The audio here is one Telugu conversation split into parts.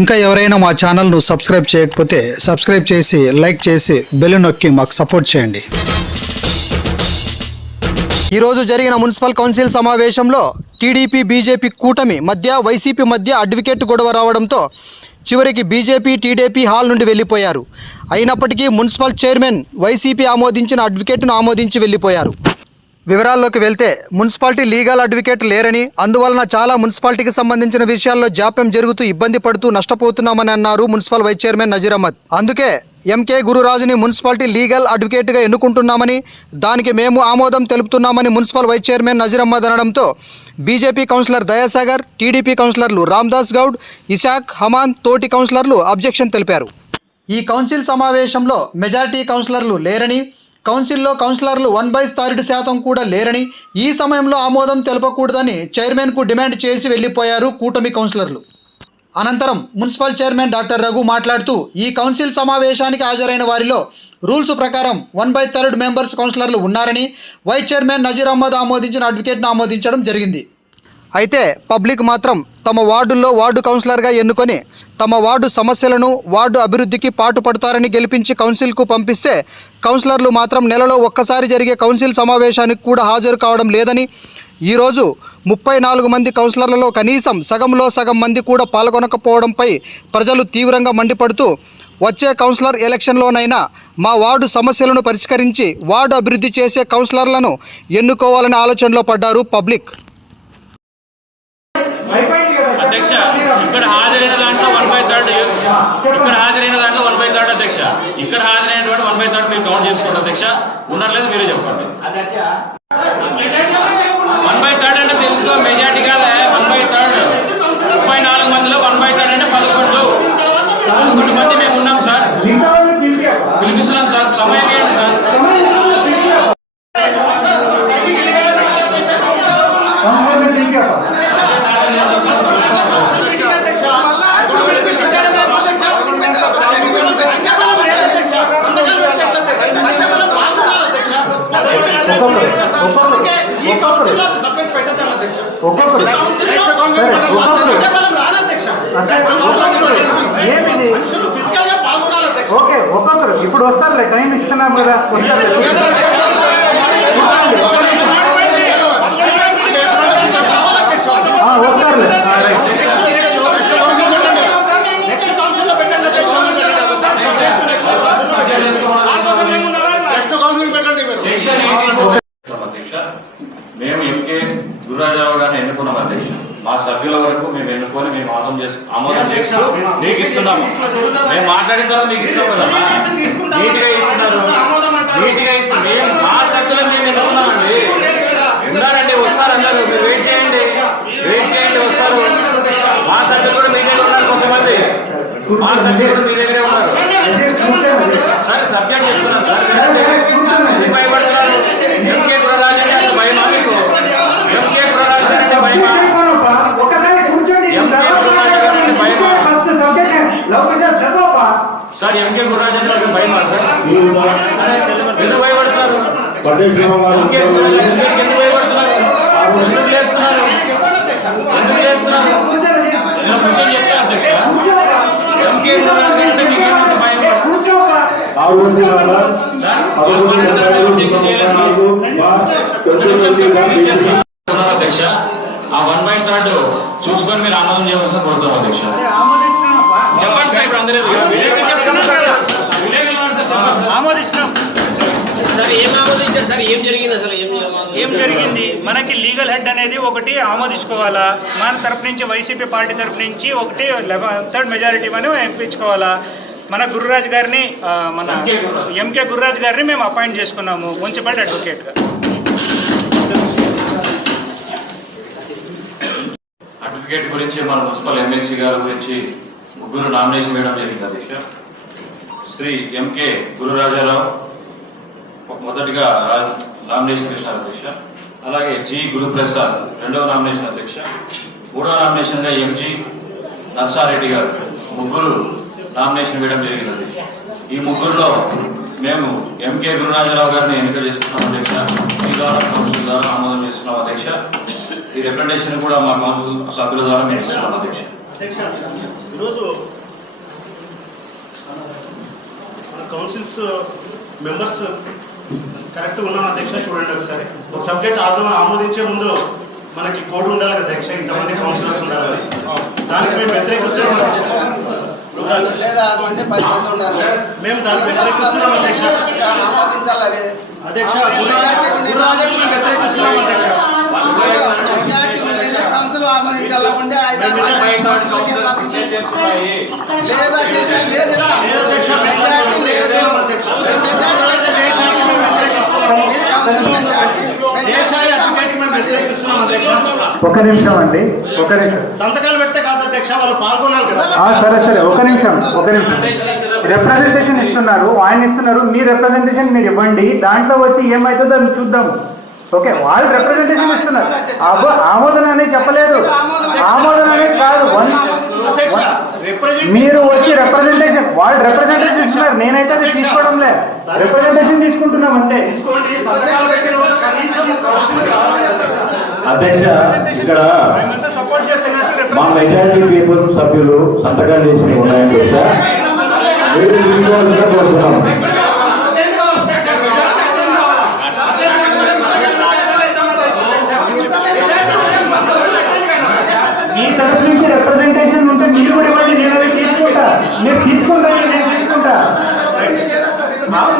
ఇంకా ఎవరైనా మా ఛానల్ను సబ్స్క్రైబ్ చేయకపోతే సబ్స్క్రైబ్ చేసి లైక్ చేసి బెల్ నొక్కి మాకు సపోర్ట్ చేయండి. ఈరోజు జరిగిన మున్సిపల్ కౌన్సిల్ సమావేశంలో టీడీపీ బీజేపీ కూటమి మధ్య వైసీపీ మధ్య అడ్వకేట్ గొడవ రావడంతో చివరికి బీజేపీ టీడీపీ హాల్ నుండి వెళ్ళిపోయారు. అయినప్పటికీ మున్సిపల్ చైర్మన్ వైసీపీ ఆమోదించిన అడ్వకేట్ను ఆమోదించి వెళ్ళిపోయారు. వివరాల్లోకి వెళ్తే మున్సిపాలిటీ లీగల్ అడ్వకేట్ లేరని అందువలన చాలా మున్సిపాలిటీకి సంబంధించిన విషయాల్లో జాప్యం జరుగుతూ ఇబ్బంది పడుతూ నష్టపోతున్నామని అన్నారు municipal vice chairman Nazeer Ahmed. అందుకే ఎంకే గురురాజుని మున్సిపాలిటీ లీగల్ అడ్వకేట్గా ఎన్నుకుంటున్నామని దానికి మేము ఆమోదం తెలుపుతున్నామని municipal vice chairman Nazeer Ahmed అనడంతో బీజేపీ కౌన్సిలర్ దయాసాగర్ టీడీపీ కౌన్సిలర్లు రామ్దాస్ గౌడ్ ఇషాక్ హమాన్ తోటి కౌన్సిలర్లు అబ్జెక్షన్ తెలిపారు. ఈ కౌన్సిల్ సమావేశంలో మెజారిటీ కౌన్సిలర్లు లేరని కౌన్సిల్లో కౌన్సిలర్లు వన్ బై థర్డ్ శాతం కూడా లేరని ఈ సమయంలో ఆమోదం తెలపకూడదని చైర్మన్కు డిమాండ్ చేసి వెళ్ళిపోయారు కూటమి కౌన్సిలర్లు. అనంతరం మున్సిపల్ చైర్మన్ డాక్టర్ రఘు మాట్లాడుతూ ఈ కౌన్సిల్ సమావేశానికి హాజరైన వారిలో రూల్స్ ప్రకారం వన్ బై థర్డ్ మెంబర్స్ కౌన్సిలర్లు ఉన్నారని వైస్ చైర్మన్ నజీర్ అహ్మద్ ఆమోదించిన అడ్వకేట్ను ఆమోదించడం జరిగింది. అయితే పబ్లిక్ మాత్రం తమ వార్డుల్లో వార్డు కౌన్సిలర్గా ఎన్నుకొని తమ వార్డు సమస్యలను వార్డు అభివృద్ధికి పాటుపడతారని గెలిపించి కౌన్సిల్కు పంపిస్తే కౌన్సిలర్లు మాత్రం నెలలో ఒక్కసారి జరిగే కౌన్సిల్ సమావేశానికి కూడా హాజరు కావడం లేదని ఈరోజు ముప్పై నాలుగు మంది కౌన్సిలర్లలో కనీసం సగంలో సగం మంది కూడా పాల్గొనకపోవడంపై ప్రజలు తీవ్రంగా మండిపడుతూ వచ్చే కౌన్సిలర్ ఎలక్షన్లోనైనా మా వార్డు సమస్యలను పరిష్కరించి వార్డు అభివృద్ధి చేసే కౌన్సిలర్లను ఎన్నుకోవాలనే ఆలోచనలో పడ్డారు పబ్లిక్ అధ్యక్ష ఇక్కడ హాజరైన దాంట్లో వన్ బై థర్డ్ ఇక్కడ హాజరైన దాంట్లో వన్ బై థర్డ్ అధ్యక్ష ఇక్కడ హాజరైనటువంటి వన్ బై థర్డ్ మీరు కౌంట్ చేసుకోండి అధ్యక్ష మీరే చెప్పండి. వన్ బై థర్డ్ అంటే తెలుసుకో మెజార్టీ కాదా వన్ బై థర్డ్ ముప్పై నాలుగు మందిలో వన్ బై థర్డ్ అంటే పదకొండు పదకొండు మంది మేము ఉన్నాం సార్ పిలిపిస్తున్నాం సార్ సమయం ఏంటి సార్ ఈ కౌన్సిల్లో సపరేట్ పెట్టద్దాం అధ్యక్ష కౌన్సిల్లో కౌన్సిల్ మనం మాట్లాడాలి. మనం రాను అధ్యక్ష ఏమిది? మనుషులు ఫిజికల్గా పాల్గొనాలి అధ్యక్ష ఓకే ఒక్కొక్కరు. ఇప్పుడు వస్తారులే టైం ఇస్తున్నాం కదా. వస్తారు రావాలి అధ్యక్ష ఆ, వస్తారులే ఆ, రైట్. నెక్స్ట్ కౌన్సిల్లో పెట్టండి అధ్యక్ష నెక్స్ట్ కౌన్సిల్ పెట్టండి మీరు అధ్యక్ష మేము ఎంకే గురురాజారావు గారిని ఎన్నుకున్నాం అధ్యక్ష మా సభ్యుల వరకు మేము ఎన్నుకొని మేము ఆమోదం చేసి ఆమోదం చేస్తూ మీకు ఇస్తున్నాము మేము మాట్లాడిన తర్వాత మీకు ఇస్తాం కదా నీట్గా ఇస్తున్నారు నీట్గా ఇస్తున్నారు మేము మా సభ్యులను మేము ఎన్నుకున్నామండి ఉన్నారండి వస్తారు అందరూ మీరు వెయిట్ చేయండి వెయిట్ చేయండి వస్తారు మా సభ్యులు కూడా మీ దగ్గర ఉన్నారు కొంతమంది మా సభ్యులు కూడా మీ దగ్గరే ఉన్నారు సరే సబ్జెక్ట్ చెప్తున్నాను సార్ ఎందుకు భయపడుతున్నారు ఎంకే గురరాజు అంటే అంత భయమా మీకు ఎంకే గురరాజు గారు అంటే భయమా చెప్పానప్పా, ఒకసారి కూర్చోండి ఎంకే గురురాజు గారు అంటే భయమా ఫస్ట్ సబ్జెక్ట్ లౌకిషాలు చదవప్పా సార్ ఎంకే గురరాజు అంటే వాళ్ళకి భయమా సార్ ఎందుకు భయపడుతున్నారు ఎంకే గురరాజు గారికి ఎందుకు భయపడుతున్నారు ఎందుకు చేస్తున్నారు ఎందుకు చేస్తున్నారు ఇలా విషయం చెప్తా అధ్యక్ష ఎంకే గురరాజు గారు అంటే మీకు ఏమంత భయం కూర్చోప్పా ఉన్నారు అధ్యక్ష ఆ వన్ బై థర్డ్ చూసుకొని మీరు ఆమోదం చేయవలసిన కోరుతాం అధ్యక్ష చెప్పండి సార్ ఇప్పుడు అందరూ విలేకరు చెప్తున్నారు కదా. విలేకరులు ఉన్నారు సార్ చెప్పండి. ఆమోదించినాం సార్ ఏం ఆమోదించారు సార్ ఏం జరిగింది అసలు? ఏం ఏం జరిగింది? మనకి లీగల్ హెడ్ అనేది ఒకటి ఆమోదించుకోవాలా? మన తరపు నుంచి వైసీపీ పార్టీ తరపు నుంచి ఒకటి థర్డ్ మెజారిటీ అని ఎంపించుకోవాలా? మన గురురాజ్ గారిని మన ఎంకే గురురాజ్. గారిని మేము అపాయింట్ చేసుకున్నాము. మున్సిపల్ అడ్వకేట్గా అడ్వకేట్ గురించి మన మున్సిపల్ ఎమ్మెల్సీ గారి గురించి ముగ్గురు నామినేషన్ వేయడం జరిగింది అధ్యక్ష. శ్రీ ఎంకే గురురాజారావు మొదటిగా నామినేషన్ వేసిన అధ్యక్ష అలాగే జి గురుప్రసాద్ రెండవ నామినేషన్ అధ్యక్ష మూడవ నామినేషన్గా ఎంజి నర్సారెడ్డి గారు ముగ్గురు నామినేషన్ వేయడం జరిగినది ఈ ముగ్గురులో మేము ఎంకే గురునాథరావు గారిని ఎన్నిక చేసుకున్నాం అధ్యక్ష. మీ ద్వారా కౌన్సిల్ ద్వారా ఆమోదం చేస్తున్నాం అధ్యక్ష. ఈ రికమెండేషన్ కూడా మా కౌన్సిల్ సభ్యుల ద్వారా మేము ఇస్తున్నాం అధ్యక్ష. ఈరోజు కౌన్సిల్స్ మెంబర్స్ కరెక్ట్ ఉన్నాం అధ్యక్ష? చూడండి ఒకసారి. ఒక సబ్జెక్ట్ ఆదో ఆమోదించే ముందు మనకి కోడ్ ఉండాలి కదా అధ్యక్ష? ఇంతమంది కౌన్సిలర్స్ ఉండాలి. దానికి మేము వ్యతిరేకిస్తున్నాం ఉన్నారు. మేము దానికి వ్యతిరేకిస్తున్నాం అధ్యక్ష. అధ్యక్ష వ్యతిరేకిస్తున్నాం అధ్యక్ష. మెజారిటీ చేస్తున్నాయి లేదు అధ్యక్ష లేదు ఇక్కడ. లేదు అధ్యక్ష మెజారిటీ లేదు. అధ్యక్ష? మెజారిటీ ఒక నిమిషం అండి ఒక నిమిషం. సంతకాలు పెడితే కాదు అధ్యక్ష వాళ్ళు పాల్గొనాలి కదా. సరే సరే ఒక నిమిషం ఒక నిమిషం. రిప్రజెంటేషన్ ఇస్తున్నారు ఆయన ఇస్తున్నారు మీ రిప్రజెంటేషన్ మీరు ఇవ్వండి దాంట్లో వచ్చి ఏమవుతుందో అది చూద్దాం. ఓకే వాళ్ళు రిప్రజెంటేషన్ ఇస్తున్నారు. ఆమోదన అనేది చెప్పలేదు. ఆమోదన అనేది కాదు వన్ అధ్యక్ష రిప్రజెంట్ మీరు వచ్చి రిప్రజెంటేషన్ వాళ్ళు రిప్రజెంటేషన్ ఇస్తున్నారు నేనైతే అది తీసుకోవడం లేదు రిప్రజెంటేషన్ తీసుకుంటున్నాం అంతే. తీసుకోండి. సంతకాలు పెట్టిన రోజు కనీసం కౌన్సిల్ కావాలి అధ్యక్ష అధ్యక్ష ఇక్కడ మా మెజారిటీ పీపుల్ సభ్యులు సంతకాలు చేసి ఉన్నాయని కోరుతున్నాం. మీ తరఫు నుంచి రిప్రజెంటేషన్ ఉంటే మీరు కూడా ఇవ్వండి నేను అవి తీసుకుంటా. మీరు అవును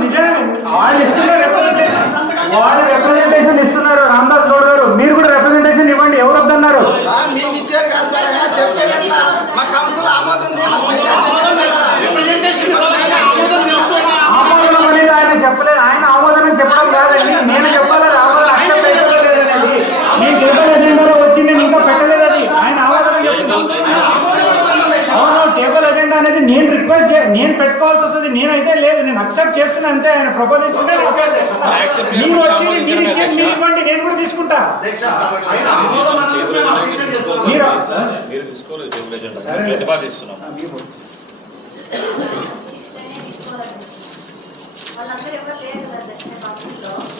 నిజమే. వాళ్ళు ఇస్తున్నారు రిప్రజెంటేషన్ వాళ్ళు రిప్రజెంటేషన్ ఇస్తున్నారు. రామదాస్ గౌడ్ గారు మీరు కూడా రిప్రజెంటేషన్ ఇవ్వండి. ఎవరు వద్దన్నారు? సార్ మేము ఇచ్చేది కాదు సార్. అయినా మా కౌన్సిల్ ఆమోదం ఉంది మాకు మెజారిటీ లేదు. రిప్రజెంటేషన్ ఇవ్వాలి కానీ ఆమోదం తెలుపుతున్నా ఆమోదనం అనేది ఆయన చెప్పలేదు ఆయన ఆమోదనం చెప్పడం కాదండి నేను చెప్పాలి అది ఆమోదం accept అవుతుందో లేదో అనేది నేను టేబుల్ ఎజెండాలో వచ్చి నేను ఇంకా పెట్టలేదు అది ఆయన ఆమోదనం చెప్తున్నాను అవును టేబుల్ ఎజెండా అనేది నేను రిక్వెస్ట్ చే నేను పెట్టుకోవాల్సి వస్తుంది నేనైతే లేదు నేను అక్సెప్ట్ చేస్తున్నా అంతే ఆయన ప్రపోజ్ మీరు వచ్చి మీరు ఇచ్చేది మీరు ఇవ్వండి నేను కూడా తీసుకుంటా. మీరు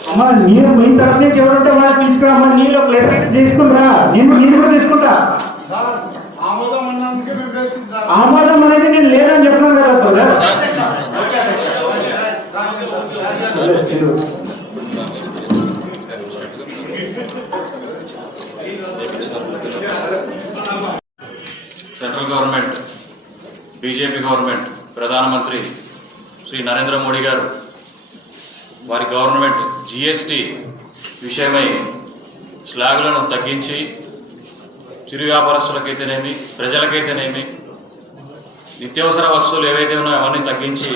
అమ్మా మీరు మీ తరఫు నుంచి ఎవరుంటే వాళ్ళు పిలుచుకురామ్మా నీళ్ళు ఒక లెటర్ అయితే తీసుకుంటారా నేను నేను కూడా తీసుకుంటా ఆమోదం అన్నందుకే మేము వేసింది సార్ ఆమోదం అనేది నేను లేదని చెప్పాను కదా brother central government BJP government ప్రధానమంత్రి శ్రీ నరేంద్ర మోడీ గారు వారి గవర్నమెంట్ జిఎస్టి విషయమై స్లాగులను తగ్గించి చిరు వ్యాపారస్తులకైతేనేమి ప్రజలకైతేనేమి నిత్యావసర వస్తువులు ఏవైతే ఉన్నాయో అవన్నీ తగ్గించి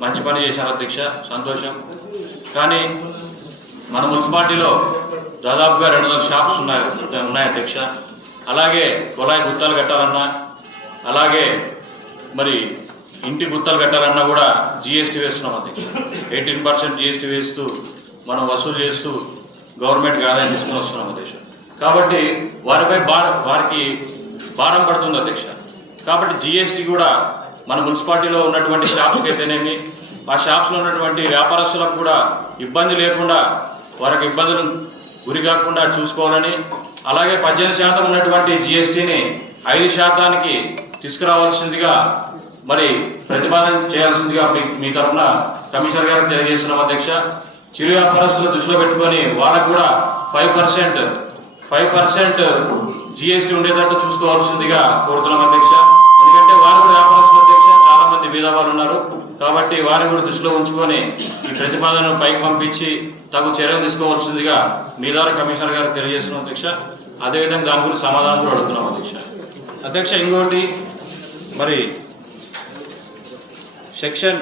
మంచి పని చేశారు అధ్యక్ష. సంతోషం. కానీ మన మున్సిపాలిటీలో దాదాపుగా రెండు వందల షాప్స్ ఉన్నాయి ఉన్నాయి అధ్యక్ష. అలాగే కుళాయి గుత్తాలు కట్టాలన్నా అలాగే మరి ఇంటి గుత్తలు కట్టాలన్నా కూడా జిఎస్టీ వేస్తున్నాం అధ్యక్ష. ఎయిటీన్ పర్సెంట్ జిఎస్టీ వేస్తూ మనం వసూలు చేస్తూ గవర్నమెంట్కి ఆదాయం తీసుకుని వస్తున్నాం అధ్యక్ష. కాబట్టి వారిపై భార వారికి భారం పడుతుంది అధ్యక్ష. కాబట్టి జిఎస్టీ కూడా మన మున్సిపాలిటీలో ఉన్నటువంటి షాప్స్కి అయితేనేమి ఆ షాప్స్లో ఉన్నటువంటి వ్యాపారస్తులకు కూడా ఇబ్బంది లేకుండా వారికి ఇబ్బందులు గురి కాకుండా చూసుకోవాలని అలాగే పద్దెనిమిది శాతం ఉన్నటువంటి జిఎస్టీని ఐదు శాతానికి తీసుకురావాల్సిందిగా మరి ప్రతిపాదన చేయాల్సిందిగా మీ మీ తరఫున కమిషనర్ గారికి తెలియజేస్తున్నాం అధ్యక్ష. చిరు వ్యాపారస్తులు దృష్టిలో పెట్టుకొని వాళ్ళకు కూడా five percent five percent GST ఉండేటట్టు చూసుకోవాల్సిందిగా కోరుతున్నాం అధ్యక్ష. ఎందుకంటే వారు కూడా వ్యాపారస్తులు అధ్యక్ష చాలా మంది బీదవాళ్ళు ఉన్నారు. కాబట్టి వారిని కూడా దృష్టిలో ఉంచుకొని ఈ ప్రతిపాదనను పైకి పంపించి తగు చర్యలు తీసుకోవాల్సిందిగా మీ ద్వారా కమిషనర్ గారికి తెలియజేస్తున్నాం అధ్యక్ష. అదేవిధంగా దాని గురించి సమాధానం కూడా అడుగుతున్నాం అధ్యక్ష. అధ్యక్ష ఇంకోటి మరి సెక్షన్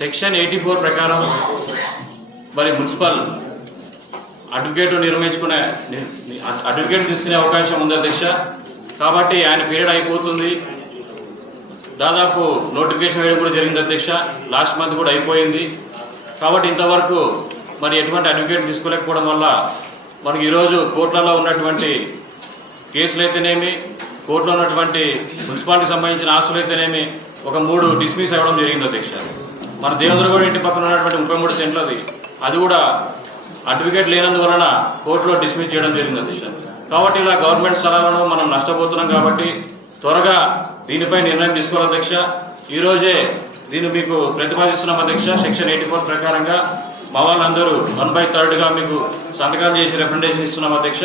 సెక్షన్ ఎయిటీ ఫోర్ ప్రకారం మరి మున్సిపల్ అడ్వకేట్ నిర్మించుకునే అడ్వకేట్ తీసుకునే అవకాశం ఉంది అధ్యక్ష. కాబట్టి ఆయన పీరియడ్ అయిపోతుంది. దాదాపు నోటిఫికేషన్ వేయడం కూడా జరిగింది అధ్యక్ష. లాస్ట్ మంత్ కూడా అయిపోయింది. కాబట్టి ఇంతవరకు మరి ఎటువంటి అడ్వకేట్ తీసుకోలేకపోవడం వల్ల మనకి ఈరోజు కోర్టులలో ఉన్నటువంటి కేసులు అయితేనేమి కోర్టులో ఉన్నటువంటి మున్సిపాలిటీకి సంబంధించిన ఆస్తులు అయితేనేమి ఒక మూడు డిస్మిస్ అవ్వడం జరిగింది అధ్యక్ష. మన దేవేంద్రగౌడ ఇంటి పక్కన ఉన్నటువంటి ముప్పై మూడు సెంట్లది. అది కూడా సర్టిఫికేట్ లేనందువలన కోర్టులో డిస్మిస్ చేయడం జరిగింది అధ్యక్ష కాబట్టి ఇలా గవర్నమెంట్ స్థలాలను మనం నష్టపోతున్నాం కాబట్టి త్వరగా దీనిపై నిర్ణయం తీసుకోవాలి అధ్యక్ష. ఈరోజే దీన్ని మీకు ప్రతిపాదిస్తున్నాం అధ్యక్ష సెక్షన్ ఎయిటీ ఫోర్ ప్రకారంగా. మా వాళ్ళందరూ వన్ బై థర్డ్గా మీకు సంతకాలు చేసి రికమెండేషన్ ఇస్తున్నాం అధ్యక్ష.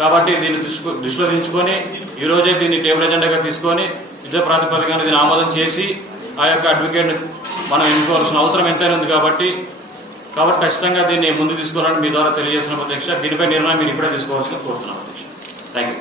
కాబట్టి దీన్ని దృష్టి దృష్టిలో దించుకొని ఈరోజే దీన్ని టేబుల్ ఎజెండాగా తీసుకొని యుద్ధ ప్రాతిపదికన దీన్ని ఆమోదం చేసి ఆ యొక్క అడ్వకేట్ని మనం ఎన్నుకోవాల్సిన అవసరం ఎంతైనా ఉంది కాబట్టి కాబట్టి ఖచ్చితంగా దీన్ని ముందు తీసుకోవాలని మీ ద్వారా తెలియజేస్తున్నాం అధ్యక్ష దీనిపై నిర్ణయం మీరు ఇప్పుడే తీసుకోవాల్సిన కోరుతున్నాం అధ్యక్ష థ్యాంక్ యూ